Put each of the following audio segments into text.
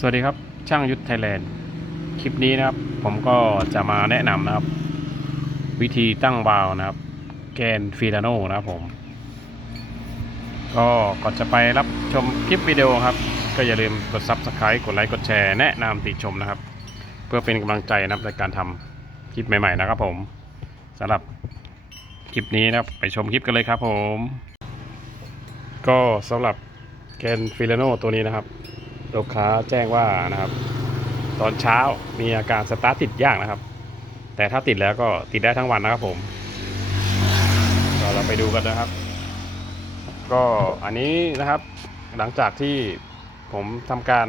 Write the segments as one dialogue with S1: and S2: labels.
S1: สวัสดีครับ ช่างยุทธไทยแลนด์ คลิปนี้นะครับ ผมก็จะมาแนะนำนะครับ วิธีตั้งวาล์วนะครับ แกนฟิลาโนนะครับผม ก็ก่อนจะไปรับชมคลิปวิดีโอครับ ก็อย่าลืมกด Subscribe กดไลค์กดแชร์แนะนำติชมนะครับ เพื่อเป็นกำลังใจนะครับในการทำคลิปใหม่ๆนะครับผมสำหรับคลิปนี้นะครับ ไปชมคลิปกันเลยครับผม ก็สำหรับแกนฟิลาโนตัวนี้นะครับ ลูกค้าแจ้งว่านะครับ ตอนเช้ามีอาการสตาร์ทติดยากนะครับ แต่ถ้าติดแล้วก็ติดได้ทั้งวันนะครับผมก็เราไปดูกันนะครับ ก็อันนี้นะครับ หลังจากที่ผมทำการ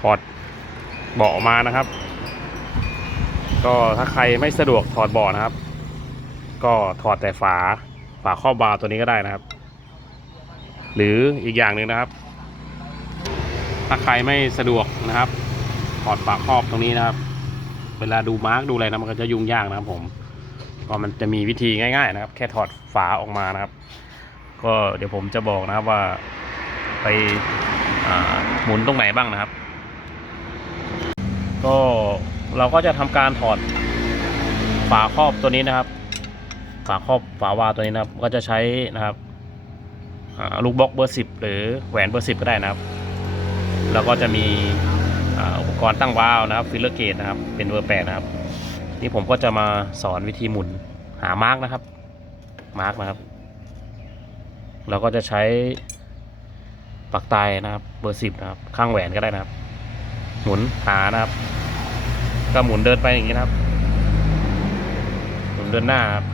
S1: ถอดเบาะอมานะครับ ก็ถ้าใครไม่สะดวกถอดเบาะนะครับ ก็ถอดแต่ฝาฝาครอบบาร์ตัวนี้ก็ได้นะครับ หรืออีกอย่างหนึ่งนะครับ ถ้าใครไม่สะดวกนะครับถอดฝาครอบตรงนี้นะครับ เวลาดูมาร์กดูอะไรนะมันก็จะยุ่งยากนะครับผมก็มันจะมีวิธีง่าย ๆ นะครับ แค่ถอดฝาออกมานะครับ ก็เดี๋ยวผมจะบอกนะครับว่าไปหมุนตรงไหนบ้างนะครับ ก็เราก็จะทำการถอดฝาครอบตัวนี้นะครับ ฝาครอบฝาวาตัวนี้นะครับ ก็จะใช้นะครับลูกบล็อกเบอร์สิบหรือแหวนเบอร์สิบก็ได้นะครับ แล้วก็จะมีอุปกรณ์ตั้งวาล์วนะครับฟิลเลอร์เกตนะครับ เป็นเบอร์แปดนะครับ นี่ผมก็จะมาสอนวิธีหมุนหามาร์กนะครับ มาร์กนะครับ เราก็จะใช้ปักตายนะครับเบอร์สิบนะครับ ข้างแหวนก็ได้นะครับ หมุนหานะครับ ก็หมุนเดินไปอย่างนี้นะครับ หมุนเดินหน้าครับ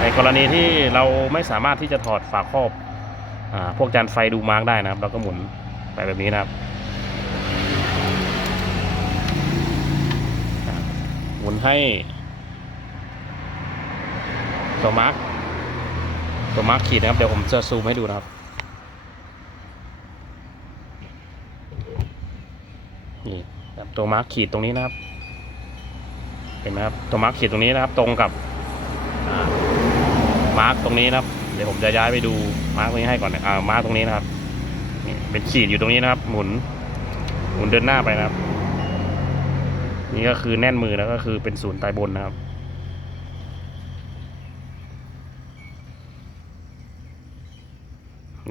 S1: ในกรณีที่เราไม่สามารถที่จะถอดฝาครอบ พวกจานไฟดูมาร์กได้นะครับเราก็หมุนไปแบบนี้นะครับหมุนให้ตัวมาร์กตัวมาร์กขีดนะครับ เดี๋ยวผมจะซูมให้ดูนะครับนี่ตัวมาร์กขีดตรงนี้นะครับ เห็นไหมครับตัวมาร์กขีดตรงนี้นะครับ ตรงกับมาร์กตรงนี้นะครับ เดี๋ยวผมจะย้ายไปดูมาร์กตรงนี้ให้ก่อนนะอ่ามาร์กตรงนี้นะครับนี่เป็นขีดอยู่ตรงนี้นะครับ หมุน หมุนเดินหน้าไปนะครับ นี่ก็คือแน่นมือแล้วก็คือเป็นศูนย์ตายบนนะครับ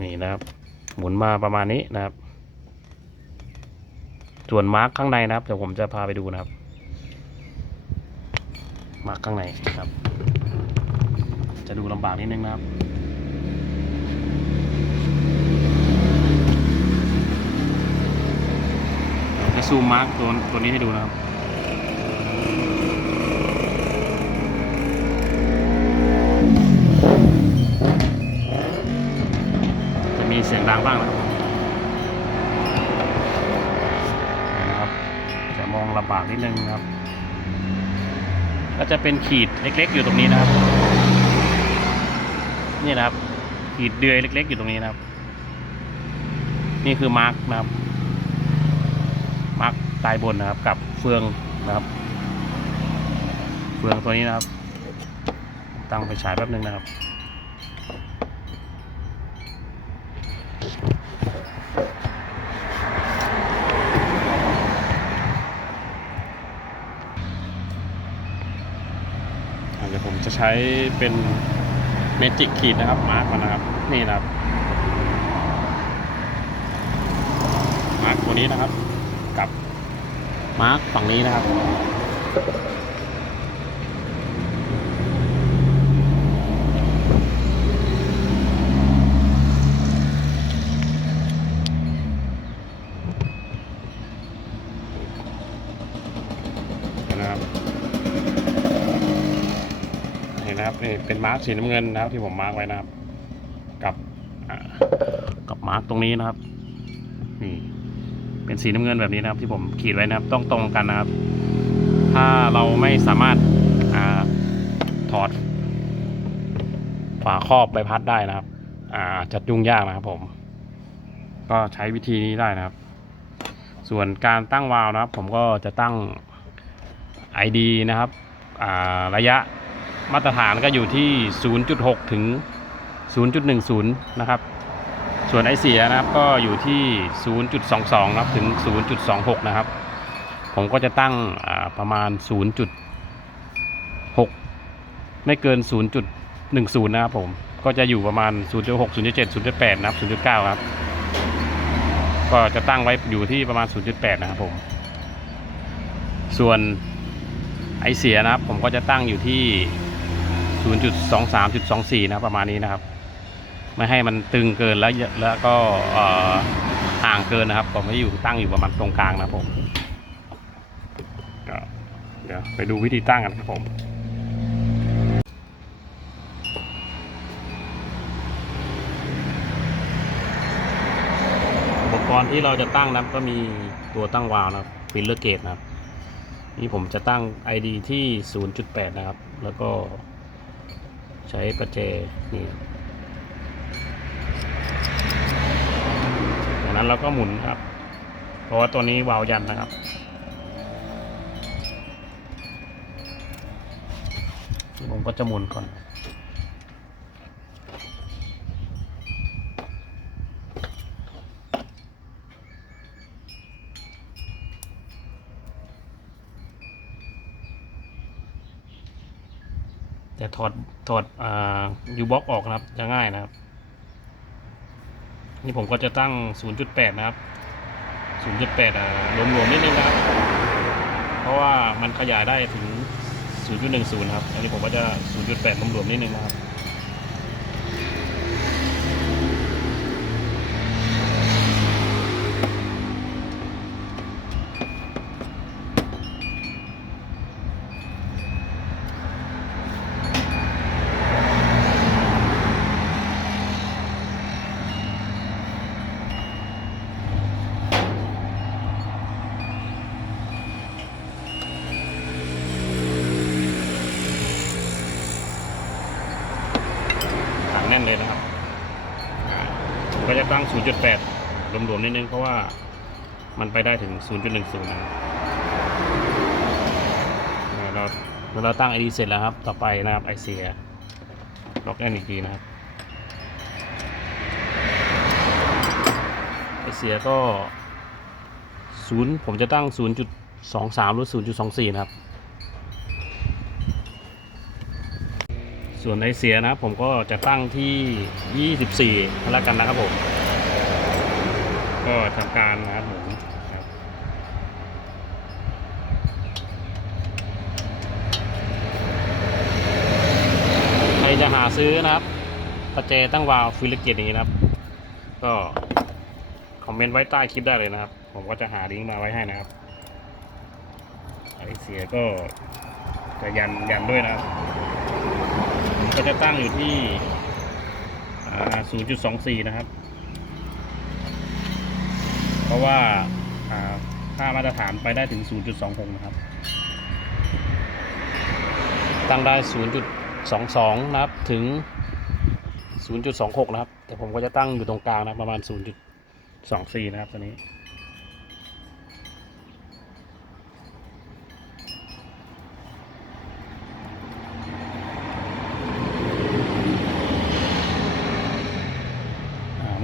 S1: นี่นะครับ หมุนมาประมาณนี้นะครับ ส่วนมาร์กข้างในนะครับเดี๋ยวผมจะพาไปดูนะครับ มาร์กข้างในครับ จะดูลำบากนิดนึงนะครับ ซูมมาร์กตัวตัวนี้ให้ดูนะครับจะมีเสียงดังบ้างนะครับนะครับ จะมองลำบากนิดนึงครับ ก็จะเป็นขีดเล็กๆอยู่ตรงนี้นะครับ นี่นะครับ ขีดเดือยเล็ก ๆ อยู่ตรงนี้นะครับ นี่คือมาร์กนะครับ มาร์กตายบนนะครับ กับเฟืองนะครับ เฟืองตัวนี้นะครับ ตั้งไปฉายแป๊บนึงนะครับเดี๋ยวผมจะใช้เป็นเมจิกขีดนะครับ มาร์กมันนะครับ นี่นะครับ มาร์กตัวนี้นะครับ กับมาร์กฝั่งนี้นะครับ นะครับ เห็นนะครับนี่เป็นมาร์กสีน้ำเงินนะครับที่ผมมาร์กไว้นะครับ กับ กับมาร์กตรงนี้นะครับนี่ เป็นสีน้ำเงินแบบนี้นะครับ ที่ผมขีดไว้นะครับ ต้องตรงกันนะครับ ถ้าเราไม่สามารถอาถอดฝาครอบใบพัดได้นะครับ อ่าจะยุ่งยากนะครับผม ก็ใช้วิธีนี้ได้นะครับ ส่วนการตั้งวาล์วนะครับ ผมก็จะตั้ง ID นะครับาระยะมาตรฐานก็อยู่ที่ 0.6 ถึง 0.10 นะครับ ส่วนไอเสียนะครับก็อยู่ที่ 0.22นะครับถึง 0.26 นะครับ ผมก็จะตั้งประมาณ 0.6 ไม่เกิน 0.10 นะครับผม ก็จะอยู่ประมาณ 0.6 0.7 0.8 นะครับ 0.9 ครับ ก็จะตั้งไว้อยู่ที่ประมาณ 0.8 นะครับผม ส่วนไอเสียนะครับผมก็จะตั้งอยู่ที่ 0.23 0.24 นะประมาณนี้นะครับ ไม่ให้มันตึงเกินแล้วแล้วก็ห่างเกินนะครับ ผมให้อยู่ตั้งอยู่ประมาณตรงกลางนะผมเดี๋ยวไปดูวิธีตั้งกันครับผมอุปกรณ์ที่เราจะตั้งนะก็มีตัวตั้งวาล์วนะครับฟิลเลอร์เกตนะครับ นี่ผมจะตั้ง ID ที่ 0.8 นะครับ แล้วก็ใช้ประแจนี่จาก นั้นเราก็หมุนครับ เพราะว่าตัวนี้วาล์วยันนะครับ ผมก็จะหมุนก่อนแต่ถอดถอดอ่ายูบ็อกออกนะครับจะง่ายนะครับ นี่ผมก็จะตั้ง 0.8 นะครับ 0.8อ่ารวมๆนิดนึงนะครับ เพราะว่ามันขยายได้ถึง 0.10 ครับ อันนี้ผมก็จะ 0.8รวมๆนิดนึงนะครับ น่นเลยนะครับผมก็จะตั้ง 0.8รวมๆนิดนึงเพราะว่ามันไปได้ถึง 0.10นะครับเราเราตั้ง ID เสร็จแล้วครับ ต่อไปนะครับไอเสียล็อกแอนอีกทีนะครับไอเสียก็ศูนย์ผมจะตั้ง 0.23 หรือ 0.24 นะครับ ส่วนไอเสียนะครับผมก็จะตั้งที่ 24แล้วกันนะครับผม ก็ทำการนะครับผมใครจะหาซื้อนะครับประแจตั้งวาล์วฟิลเกตอย่างนี้นะครับ ก็ คอมเมนต์ไว้ใต้คลิปได้เลยนะครับ ผมก็จะหาลิงก์มาไว้ให้นะครับไอเสียก็จะยันยันด้วยนะครับ ก็จะตั้งอยู่ที่ 0.24 นะครับ เพราะว่าค่ามาตรฐานไปได้ถึง 0.26 นะครับ ตั้งได้ 0.22 นะครับ ถึง 0.26 นะครับ แต่ผมก็จะตั้งอยู่ตรงกลางนะ ประมาณ 0.24 นะครับตัวนี้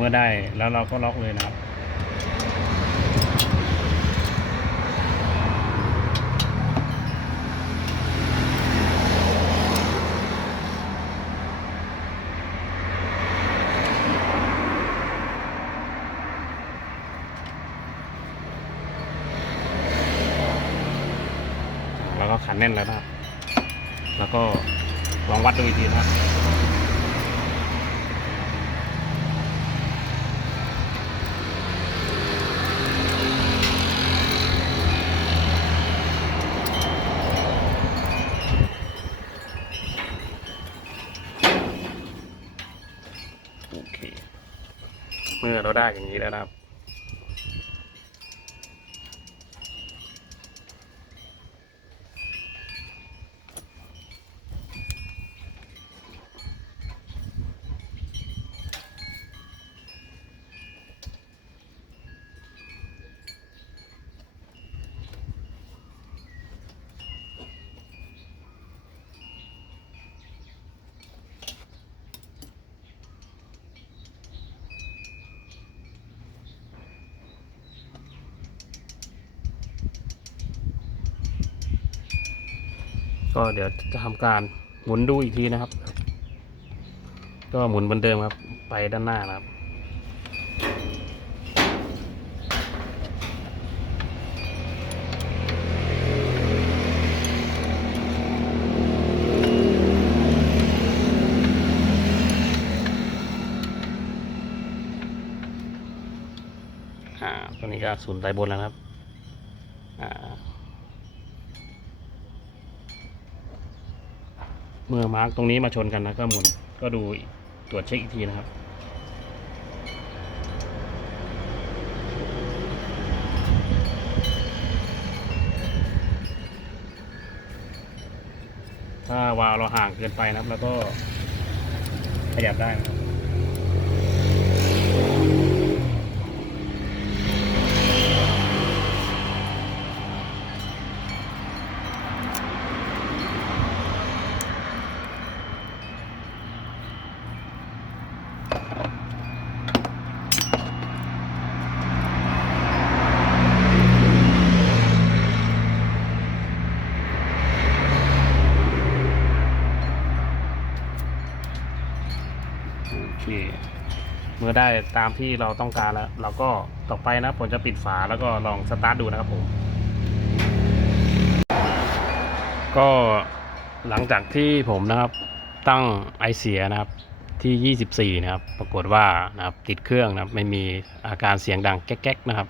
S1: อได้แล้วเราก็ล็อกเลยนะครับแล้วก็ขันแน่นแล้วนะครับ แล้วก็ลองวัดดูอีกทีนะครับ โอเค เราได้อย่างนี้แล้วนะครับ ก็เดี๋ยวจะทำการหมุนดูอีกทีนะครับ ก็หมุนเหมือนเดิมครับ ไปด้านหน้านะครับตัวนี้ก็ศูนย์ไตบนแล้วครับ อ่า เมื่อมาร์กตรงนี้มาชนกันนะก็หมุนก็ดูตรวจเช็คอีกทีนะครับ ถ้าวาวเราห่างเกินไปนะครับ แล้วก็ขยับได้นะครับ โอเค เมื่ อได้ตามที่เราต้องการแล้วเราก็ต่อไปนะผมจะปิดฝาแล้วก็ลองสตาร์ทดูนะครับผมก็หลังจากที่ผมนะครับตั้งไอเสียนะครับที่ 24 นะครับ ปรากฏว่านะครับติดเครื่องนะครับไม่มีอาการเสียงดังแก๊กๆนะครับ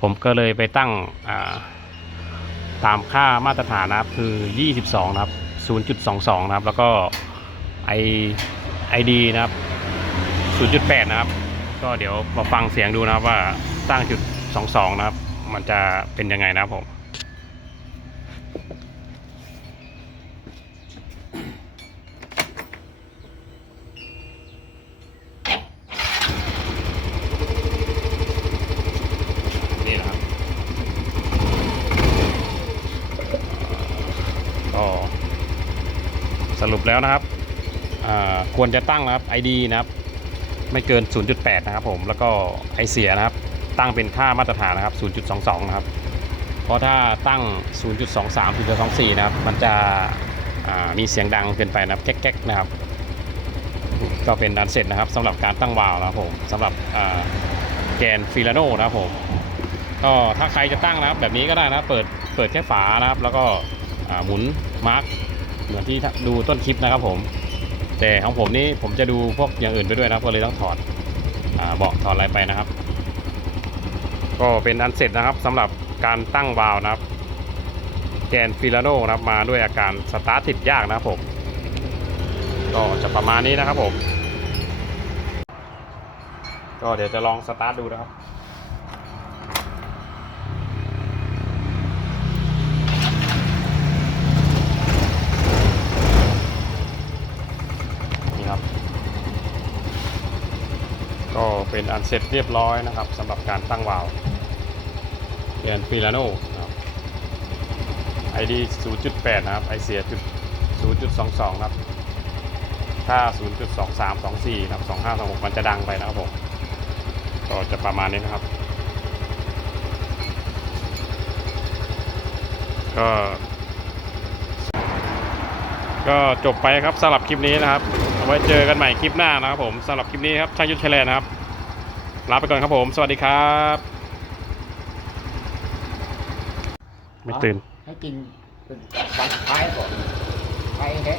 S1: ผมก็เลยไปตั้งาตามค่ามาตรฐานนะครับคือ 22 นะครับ 0.22 นะครับ แล้วก็ไอไอดีนะครับ 0.8 นะครับ ก็เดี๋ยวมาฟังเสียงดูนะครับว่าตั้งจุด 22 นะครับ มันจะเป็นยังไงนะครับผมนี่นะครับก็สรุปแล้วนะครับควรจะตั้งนะครับ ID นะครับ ไม่เกิน 0.8 นะครับผมแล้วก็ไอเสียนะครับ ตั้งเป็นค่ามาตรฐานนะครับ 0.22 นะครับ เพราะถ้าตั้ง 0.23 0.24 นะครับ มันจะมีเสียงดังเกินไปนะครับแก๊กๆนะครับ ก็เป็นอันเสร็จนะครับสำหรับการตั้งวาล์วนะครับผมสำหรับแกนฟิลาโนนะครับผมก็ถ้าใครจะตั้งนะครับ แบบนี้ก็ได้นะเปิดเปิดแค่ฝานะครับ แล้วก็หมุนมาร์กเหมือนที่ดูต้นคลิปนะครับผม แต่ของผมนี่ผมจะดูพวกอย่างอื่นไปด้วยนะครับ ก็เลยต้องถอดเบาะถอดอะไรไปนะครับ ก็เป็นอันเสร็จนะครับสำหรับการตั้งวาล์วนะครับแกนฟิลาโนนะครับมาด้วยอาการสตาร์ทติดยากนะครับผมก็จะประมาณนี้นะครับผม ก็เดี๋ยวจะลองสตาร์ทดูนะครับ นี่ครับ ก็ เป็นอันเสร็จเรียบร้อยนะครับสำหรับการตั้งวาล์วเรียนฟิลาโนนะครับ ID 0.8 นะครับ ไอเสียจุด0.22นะครับ ถ้า 0.23 24 นะครับ 25 26 มันจะดังไปนะครับผม ก็จะประมาณนี้นะครับ ก็ ก็จบไปครับสำหรับคลิปนี้นะครับ เอาไว้เจอกันใหม่คลิปหน้านะครับผมสำหรับคลิปนี้ครับช่างยุทธชัยแลนะครับ ลาไปก่อนครับผม สวัสดีครับ ไม่ตื่น
S2: ให้กินเป็นวันสุดท้ายก่อนไปแค่